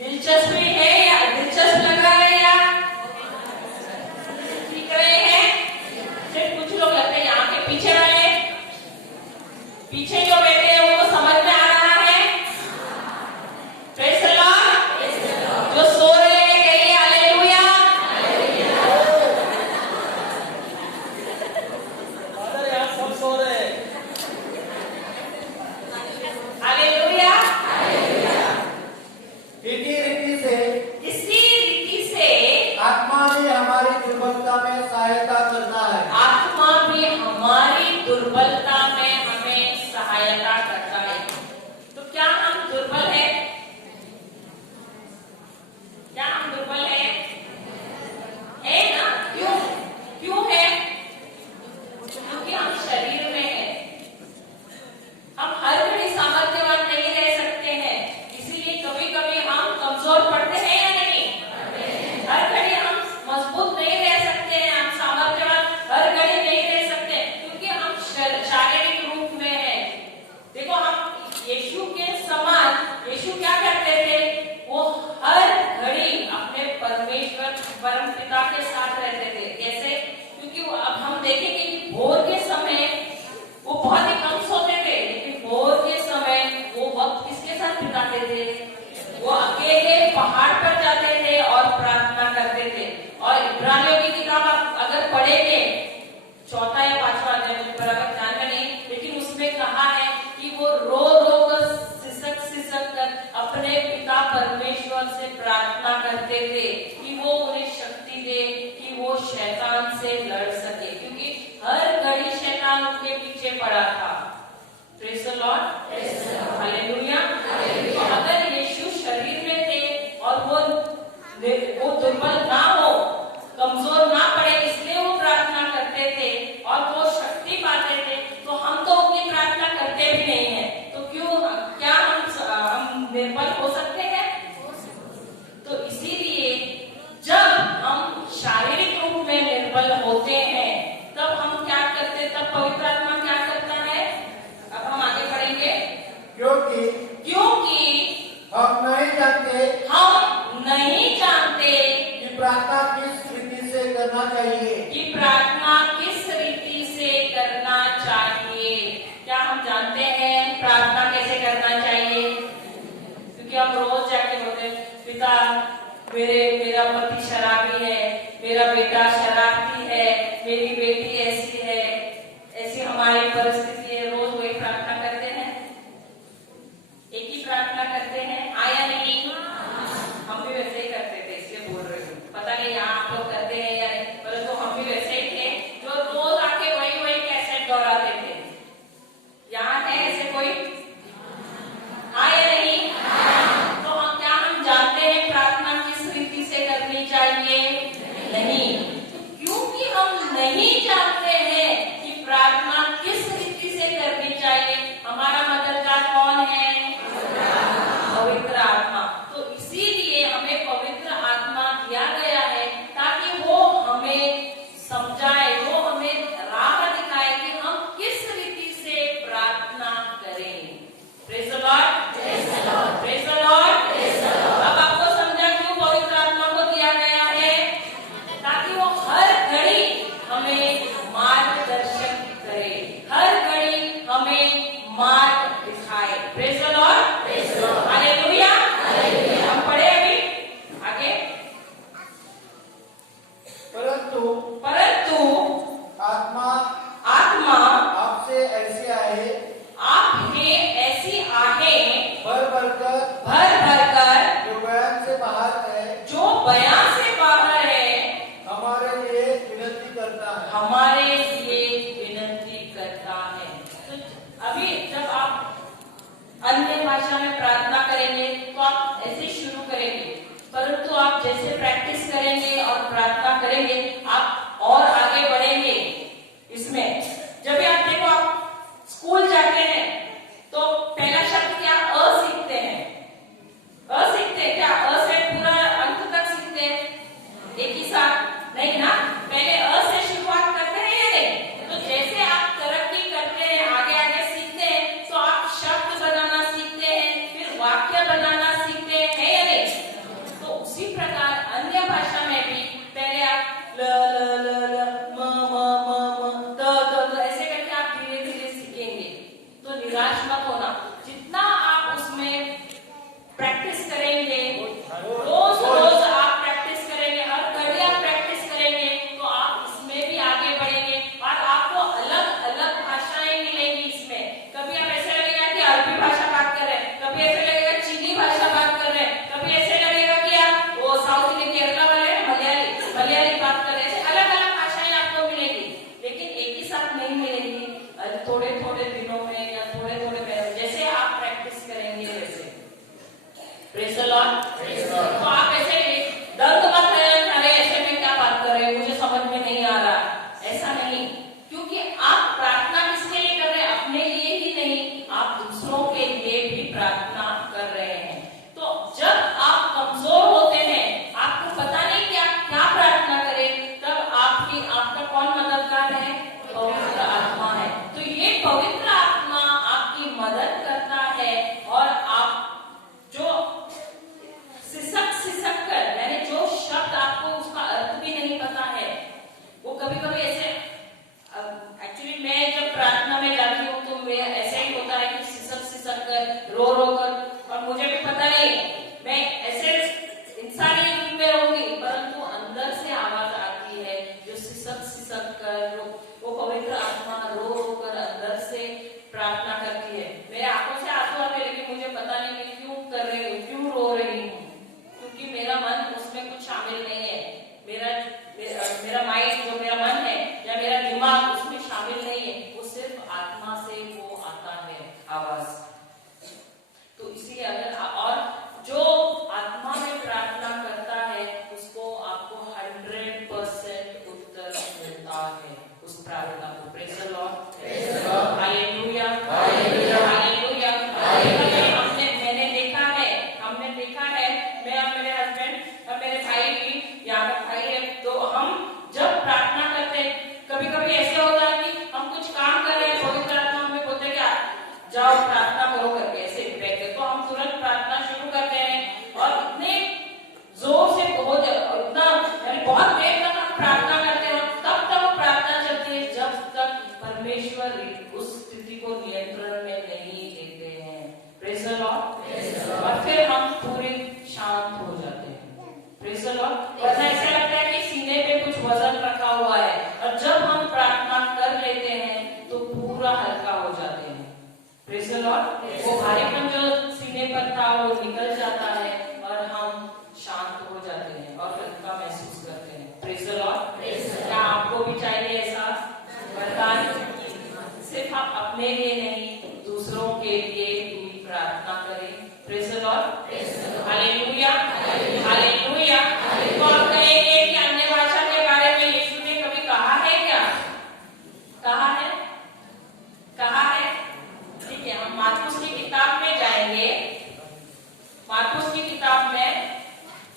दिलचस्पी है या दिलचस्प लग रहा है या सीख रहे हैं? सिर्फ कुछ लोग लगते हैं यहाँ के पीछे वाले, पीछे जो बैठे हैं उनको समझ में आ रहा है? Praise the Lord. जो सो रहे हैं कहिए हालेलुया। फादर यहाँ सब सो रहे हैं। हालेलुया। इसी रीति से आत्मा भी हमारी दुर्बलता में सहायता करता है। आत्मा भी हमारी दुर्बलता में हमें सहायता करता है। तो क्या हम दुर्बल हैं? क्या हम दुर्बल हैं? है ना? क्यों? क्यों है? क्योंकि हम शरीर में हैं। हम हर घड़ी सामर्थ्यवान नहीं रह सकते हैं, इसीलिए कभी कभी हम कमजोर पड़ते हैं या नहीं? हर घड़ी हम मजबूत नहीं रह सकते हैं, हम सामर्थ्यवान हर घड़ी नहीं रह सकते, क्योंकि हम शारीरिक रूप में हैं। देखो, हम यीशु के समान, यीशु क्या करते थे? वो हर घड़ी अपने परमेश्वर परम पिता के साथ रहते थे। कैसे? क्योंकि अब हम देखेंगे कि भोर के समय वो बहुत ही कम सोते थे, लेकिन भोर के समय वो वक्त किसके साथ बिताते थे? वो अकेले पहाड़ पर जाते थे और प्रार्थना करते थे। और इब्रानियों की किताब आप अगर पढ़ेंगे, 4 या 5वां अध्याय, मुझे बराबर ध्यान में नहीं, लेकिन उसमें कहा है कि वो रो रो कर सिसक कर अपने पिता परमेश्वर से प्रार्थना करते थे कि वो उन्हें शक्ति दे कि वो शैतान से लड़ सके, क्योंकि हर घड़ी शैतान उनके पीछे पड़ा था। Praise the Lord, hallelujah. तो अगर यीशु शरीर में थे और वो दुर्बल ना हो, कमजोर ना पड़े, इसलिए वो प्रार्थना करते थे और वो शक्ति पाते थे, तो हम तो अपनी प्रार्थना करते भी नहीं है, तो क्यों, क्या हम निर्बल हो सकते हैं? तो इसीलिए जब हम शारीरिक रूप में निर्बल होते हैं, तब हम क्या करते, तब पवित्र आत्मा क्या करता है? अब हम आगे पढ़ेंगे। क्योंकि हम नहीं जानते कि प्रार्थना किस रीति से करना चाहिए। कि प्रार्थना किस रीति से करना चाहिए। क्या हम जानते हैं प्रार्थना कैसे करना चाहिए? क्योंकि हम रोज जाके बोलते हैं, पिता मेरा पति शराबी है, मेरा बेटा शरारती है, मेरी बेटी ऐसी है, ऐसी हमारी परिस्थिति है। रोज वही प्रार्थना करते हैं, एक ही प्रार्थना करते हैं, आया नहीं? हम भी वैसे ही करते थे, इसलिए बोल रही हूँ। पता नहीं यहाँ आप लोग करते हैं या नहीं, परंतु हम भी वैसे ही थे जो रोज आके वही कैसेट दोहराते थे। यहाँ है ऐसे कोई? आया नहीं? तो हम जानते हैं प्रार्थना किस रीति से करनी चाहिए? नहीं। क्योंकि हम नहीं जानते हैं कि प्रार्थना किस रीति से करनी चाहिए, हमारा मददगार कौन है? पवित्र आत्मा। तो इसीलिए हमें पवित्र आत्मा दिया गया है, ताकि वो हमें समझाए, वो हमें राह दिखाए कि हम किस रीति से प्रार्थना करें। Praise the Lord, praise the Lord. अब आपको समझा क्यों पवित्र आत्मा को दिया गया है? ताकि वो हर घड़ी हमें मार्गदर्शन करे, हर घड़ी हमें मार्ग दिखाए। Praise the Lord, hallelujah. हम पढ़े अभी आगे। परंतु आत्मा आपसे ऐसी आहे ऐसी आहें भर भरकर जो बयान से बाहर है, हमारे लिए विनती करता है। तो अभी जब आप अन्य भाषा में प्रार्थना करेंगे तो आप ऐसे शुरू करेंगे, परंतु आप जैसे प्रैक्टिस करेंगे और प्रार्थना करेंगे, आप और आगे बढ़ेंगे इसमें। जब भी आप देखो, आप स्कूल जाते हैं तो पहला शब्द क्या? अ सीखते हैं। क्या अ से पूरा अंत तक सीखते हैं एक ही साथ? नहीं ना, पहले अ से शुरुआत करते हैं या नहीं? तो जैसे आप तरक्की करते हैं, आगे सीखते हैं, तो आप शब्द बनाना सीखते हैं, फिर वाक्य बनाना सीखते हैं या नहीं? तो आप ऐसे दर्द मत लें, अरे ऐसे में क्या बात कर रहे हैं, मुझे समझ में नहीं आ रहा, ऐसा नहीं। क्योंकि आप प्रार्थना किसके लिए कर रहे हैं? अपने लिए ही नहीं, आप दूसरों के लिए भी प्रार्थना कर रहे हैं। तो जब आप कमजोर होते हैं, आपको पता नहीं कि आप क्या प्रार्थना करें, तब आपका कौन मददगार है? पवित्र आत्मा है। तो ये पवित्र आत्मा आपकी मदद करता है, और आप जो सिसक कर, यानी जो शब्द आपको उसका अर्थ भी नहीं पता है, वो कभी कभी ऐसे, एक्चुअली मैं जब प्रार्थना में जाती हूँ तो मैं ऐसे ही होता है कि सिसक कर, रो कर, और मुझे भी पता नहीं, मैं ऐसे इंसानी रूप में रहूंगी, परंतु अंदर से आवाज आती है जो सिसक कर, वो पवित्र आत्मा रो कर अंदर से प्रार्थना करती है। मेरे आंखों से आंसू आते, लेकिन मुझे पता नहीं मैं क्यों कर रही हूँ, क्यों रो रही हूँ, क्योंकि मेरा मन उसमें कुछ शामिल नहीं है। मेरा माइंड, जो मेरा मन है या मेरा दिमाग, उसमें शामिल नहीं है, वो सिर्फ आत्मा से वो आता है आवाज। तो इसलिए अगर और जो आत्मा में प्रार्थना करता है, उसको आपको 100% उत्तर मिलता है उस प्रार्थना को। Praise the Lord, hallelujah, hallelujah, hallelujah. हमने देखा है, मैं और मेरे हस्बैंड और मेरे भाई भी, यहाँ पर भाई है, तो हम जब प्रार्थना करते हैं, कभी कभी ऐसे होता है कि हम कुछ काम कर रहे हैं, पवित्र आत्मा हमें बोलते हैं कि जाओ प्रार्थना करो करके, ऐसे बैठे, तो हम तुरंत प्रार्थना शुरू करते हैं, और इतने जोर से बहुत देर तक हम प्रार्थना करते हैं, तब तक प्रार्थना चलती है जब तक परमेश्वर उस स्थिति को नियंत्रण में नहीं लेते हैं। Praise the Lord. और फिर हम पूरे शांत हो जाते हैं। Praise the Lord. वरना ऐसा लगता है कि सीने पे कुछ वजन रखा हुआ है, और जब हम प्रार्थना कर लेते हैं तो पूरा हल्का हो जाते हैं। Praise the Lord. वो भारीपन जो सीने पर था वो निकल जाता है, और हम शांत हो जाते हैं और हल्का महसूस करते हैं। Praise the Lord. क्या आपको भी चाहिए ऐसा वरदान? सिर्फ आप अपने लिए नहीं, दूसरों के लिए भी प्रार्थना करें। Praise the Lord, hallelujah, hallelujah. तो आप कहेंगे कि अन्य भाषा के बारे में यीशु ने कभी कहा है क्या? कहा है, कहा है। ठीक है, हम मार्कुस की किताब में जाएंगे। मार्कुस की किताब में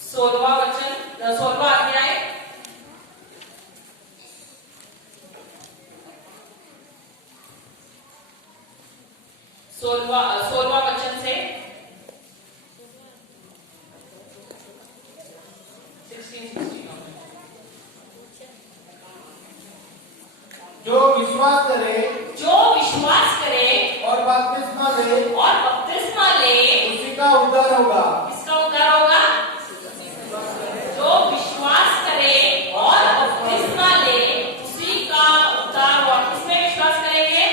16वां वचन, 16वां अध्याय, 16वां वचन से 16 जो विश्वास करे और बपतिस्मा ले उसी का उद्धार होगा। किसका उद्धार होगा? जो विश्वास करे और बपतिस्मा ले उसी का उद्धार होगा। किसमें विश्वास करेंगे?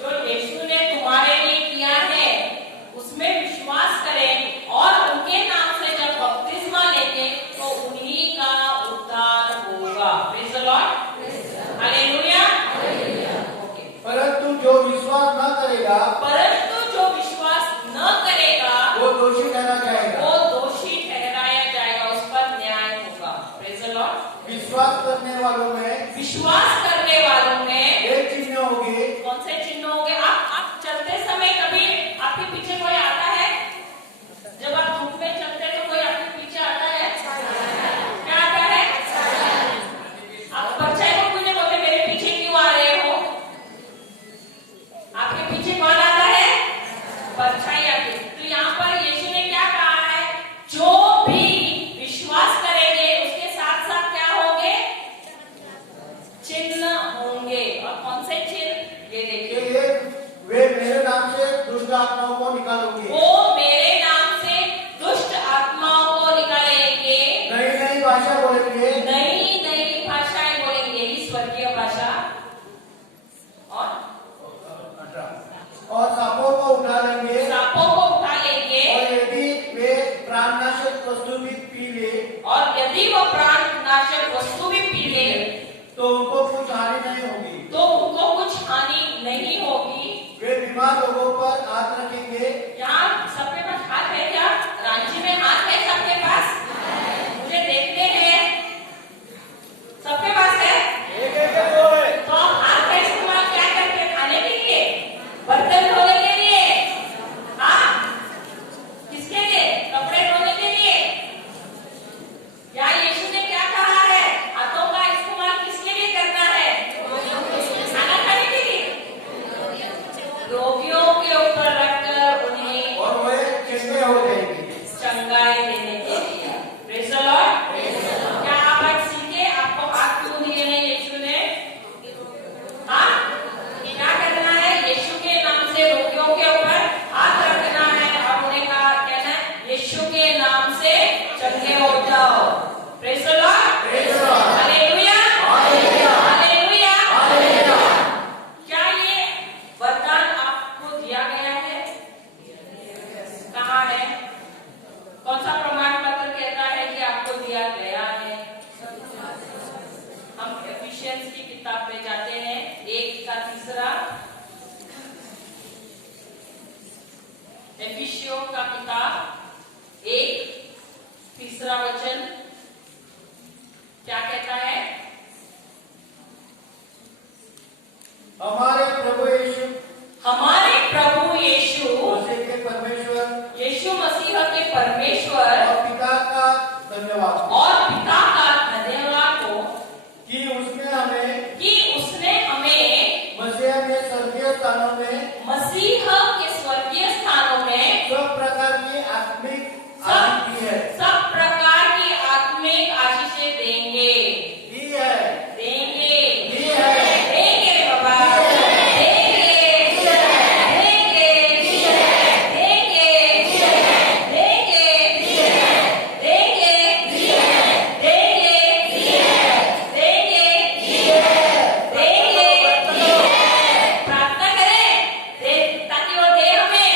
जो यीशु ने तुम्हारे लिए किया है उसमें विश्वास करें, और उनके नाम से जब बपतिस्मा लेंगे तो उन्हीं का उद्धार होगा। Praise the Lord, hallelujah. Okay. परंतु जो विश्वास न करेगा वो दोषी ठहराया जाएगा, उस पर न्याय होगा। Praise the Lord. विश्वास करने वालों में एक चिन्ह होगी। कौन से चिन्ह होंगे? आप चलते समय कभी आपके पीछे कोई आता है? जब आप धूप में चलते तो कोई आपके पीछे आता है? क्या आता है? आप परछाई को पूछे, बोलते मेरे पीछे क्यों आ रहे हो? आपके पीछे कौन आता है? परछाई आती। तो यहाँ पर यीशु ने क्या कहा है? जो भी विश्वास करेंगे उसके साथ साथ क्या होंगे? चिन्ह होंगे। और कौन से चिन्ह? ये देखिए, वे मेरे नाम से दुष्ट आत्माओं को निकालोगे। वो मेरे नाम से दुष्ट आत्माओं को निकालेंगे। नई नई भाषा बोलेंगे। नई नई भाषाएं बोलेंगे, यही स्वर्गीय भाषा। और सांपों को उठा लेंगे। और यदि वे प्राणनाशक वस्तु भी पी ले तो उनको कुछ हानि नहीं होगी। वे बीमार लोगों पर हाथ रखेंगे। यहाँ सबके पास हाथ है क्या? मसीह के परमेश्वर और पिता का धन्यवाद और पिता का धन्यवाद हो कि उसने हमें मसीह में स्वर्गीय स्थानों में मसीह के स्वर्गीय स्थानों में सब प्रकार की आत्मिक आशीष दी है। सब प्रकार की आत्मिक आशीषें देंगे दी है। देंगे दी है। देंगे बाबा देंगे देंगे देंगे प्रार्थना करें ताकि वो दे हमें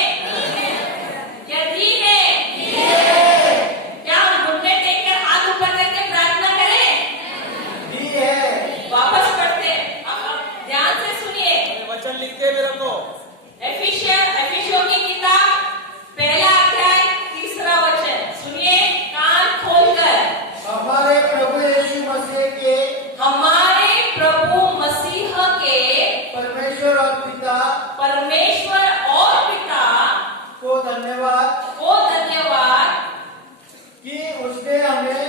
क्या दी है क्या हम घुटने टेक कर हाथ ऊपर करके प्रार्थना करें दी है। वापस पढ़ते हैं अब ध्यान से सुनिए वचन लिख के मेरे को एफिसियों की किताब पहला अध्याय 3रा वचन सुनिए कान खोलकर हमारे प्रभु यीशु मसीह के हमारे प्रभु मसीह के परमेश्वर और पिता परमेश्वर और पिता को धन्यवाद कि उसने हमें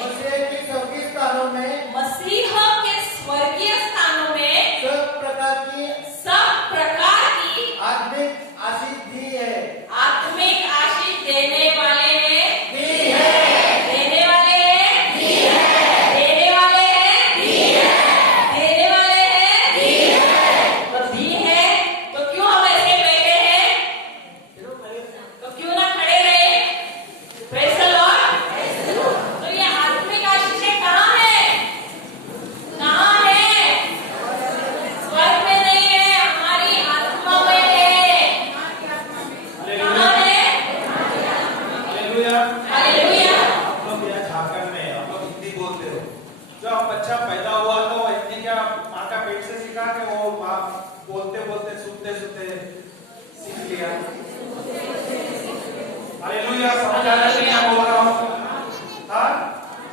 मसीह के स्वर्गीय स्थानों में मसीह के स्वर्गीय स्थानों में सब प्रकार की आत्मिक आशीष दी है। आत्मिक आशीष देने वाले हैं दी है। देने वाले हैं देने वाले हैं देने वाले हैं तो दी है तो क्यों हम ऐसे बैठे हैं तो क्यों ना खड़े रहे प्रेज़ द लॉर्ड। तो ये आत्मिक आशीषें कहाँ है स्वर्ग में नहीं है हमारी आत्मा में है कहाँ है हालेलुया। हालेलुया आप लोग यहाँ झारखंड में आप लोग हिंदी बोलते हो। जब बच्चा पैदा हुआ तो हिंदी क्या माँ का पेट से सीखा कि वो माँ बोलते बोलते सुनते सुनते सीख लिया। हालेलुया। समझ आ रहा है क्या बोल रहा हूँ? हाँ,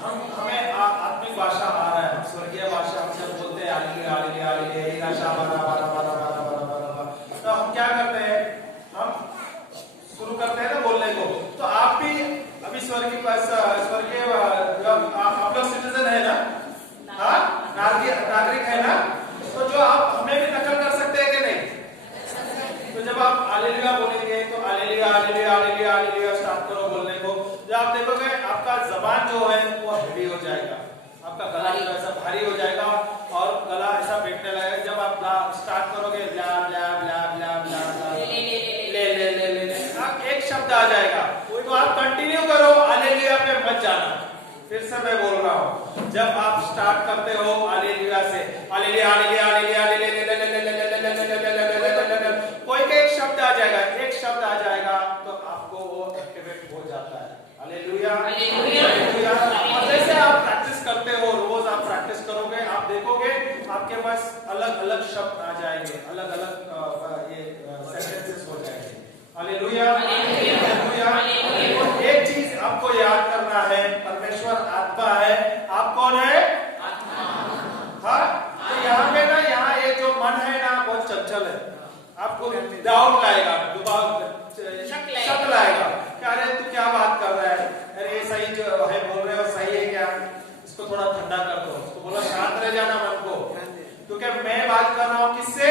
हमें आत्मिक भाषा आ रहा है। हम स्वर्गीय भाषा हम जब बोलते हैं हालेलुया हालेलुया हालेलुया ये भाषा बना बना बना बना बना बना तो हम क्या करते हैं हम शुरू करते हैं ना बोलने को। तो आप भी अभी स्वर्गीय आप लोग सिटीजन है ना? हाँ, नागरिक है ना? तो जो आप हमें भी नकल कर सकते हैं कि नहीं? तो जब आप हालेलुया बोलेंगे तो hallelujah hallelujah hallelujah hallelujah start करो बोलने को। जब आप देखोगे आपका जबान जो है वो हेवी हो जाएगा, आपका गला जो ऐसा भारी हो जाएगा और गला ऐसा बैठने लगेगा। जब आप स्टार्ट करोगे ब्ला ब्ला ब्ला ब्ला ब्ला ब्ला ले ले ले ले ले एक शब्द आ जाएगा तो आप कंटिन्यू करो हालेलुया पे मत जाना। फिर से मैं बोल रहा हूँ जब आप स्टार्ट करते हो हालेलुया से हालेलुया हालेलुया हालेलुया कोई का एक शब्द आ जाएगा, एक शब्द आ जाएगा तो आपको वो एक्टिवेट हो जाता है। Hallelujah hallelujah. और जैसे आप प्रैक्टिस करते हो रोज आप प्रैक्टिस करोगे आप देखोगे आपके पास अलग अलग शब्द आ जाएंगे, अलग अलग ये सेंटेंसेस हो जाएंगे। Hallelujah hallelujah. एक चीज आपको याद करना है परमेश्वर आत्मा है। आप कौन है? हाँ, तो यहाँ पे ना यहाँ ये जो मन है ना बहुत चंचल है। आपको डाउट लाएगा, शक लाएगा कि अरे तू क्या बात कर रहा है, अरे ये सही जो है बोल रहे हो सही है क्या? इसको थोड़ा ठंडा कर दो, इसको बोलो शांत रह जाना मन को, क्योंकि मैं बात कर रहा हूँ किससे?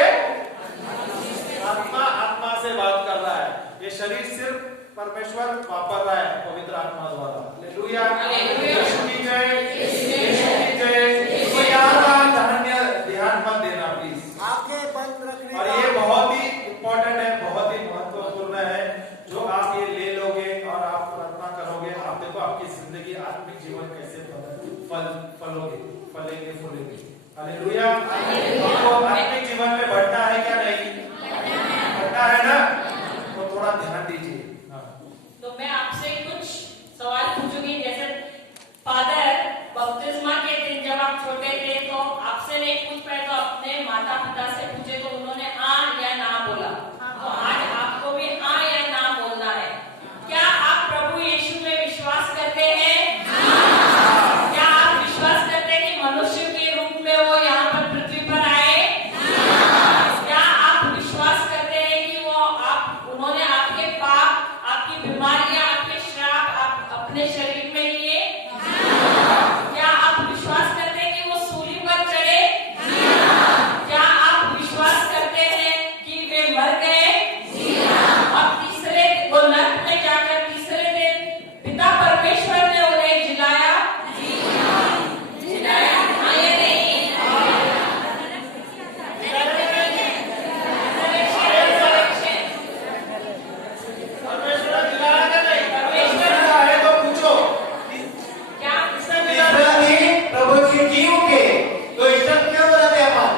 आत्मा से बात कर रहा है। ये शरीर सिर्फ परमेश्वर वापर रहा है पवित्र आत्मा द्वारा। हालेलुया यीशु की जय यीशु की जय। तो यार ध्यान मत देना प्लीज, आंखें बंद रखनी। और ये बहुत ही इंपॉर्टेंट है, बहुत ही महत्वपूर्ण है। जो आप ये ले लोगे और आप प्रार्थना करोगे आप देखो आपकी जिंदगी आत्मिक जीवन कैसे फलेंगे फूलेंगे। हालेलुया। आपको आत्मिक जीवन में बढ़ना है क्या? नहीं बढ़ना है ना? तो थोड़ा ध्यान दीजिए। तो मैं आपसे कुछ सवाल पूछूंगी। जैसे फादर बपतिस्मा के दिन जब आप छोटे थे तो आपसे नहीं पूछ पाए तो अपने माता पिता से पूछे तो उन्होंने हाँ या ना बोला। तो आज आपको भी हाँ या ना बोलना है। क्या आप प्रभु यीशु में विश्वास करते हैं? क्या आप विश्वास करते हैं कि मनुष्य के रूप में वो यहाँ पर पृथ्वी पर आए? अपने शरीर में लिए? क्या आप विश्वास करते हैं कि वो सूली पर चढ़े? क्या आप विश्वास करते हैं कि वे मर गए? और तीसरे वो नरक में जाकर तीसरे दिन पिता परमेश्वर ने उन्हें जिलाया? जिलाया हाँ या नहीं? परमेश्वर जिलाया कि नहीं? परमेश्वर है तो पूछो। क्या किसने जिलाया? तीसरा दिन प्रभु के जीव के, तो इसका क्या बोलते हैं अपन?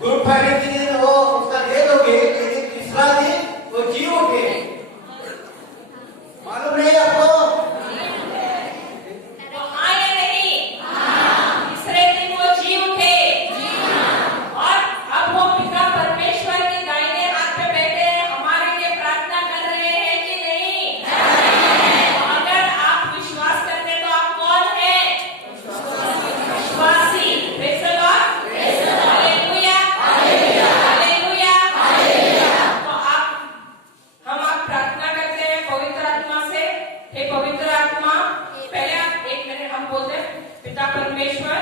गुड फ्राइडे के दिन वो उसका दे दोगे, लेकिन तीसरा दिन वो जीव के। मालूम नहीं आपको? तो हाँ या नहीं? तीसरे दिन वो जी उठे और अब वो पिता परमेश्वर के दाहिने हाथ पे बैठे हैं, हमारे लिए प्रार्थना कर रहे हैं कि नहीं? तो अगर आप विश्वास करते हैं तो आप कौन हैं? विश्वासी। Praise the Lord. Hallelujah. Hallelujah. तो आप प्रार्थना करते हैं पवित्र आत्मा से। हे पवित्र आत्मा, पहले आप एक मिनट हम बोलते हैं पिता परमेश्वर,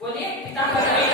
बोलिए पिता परमेश्वर।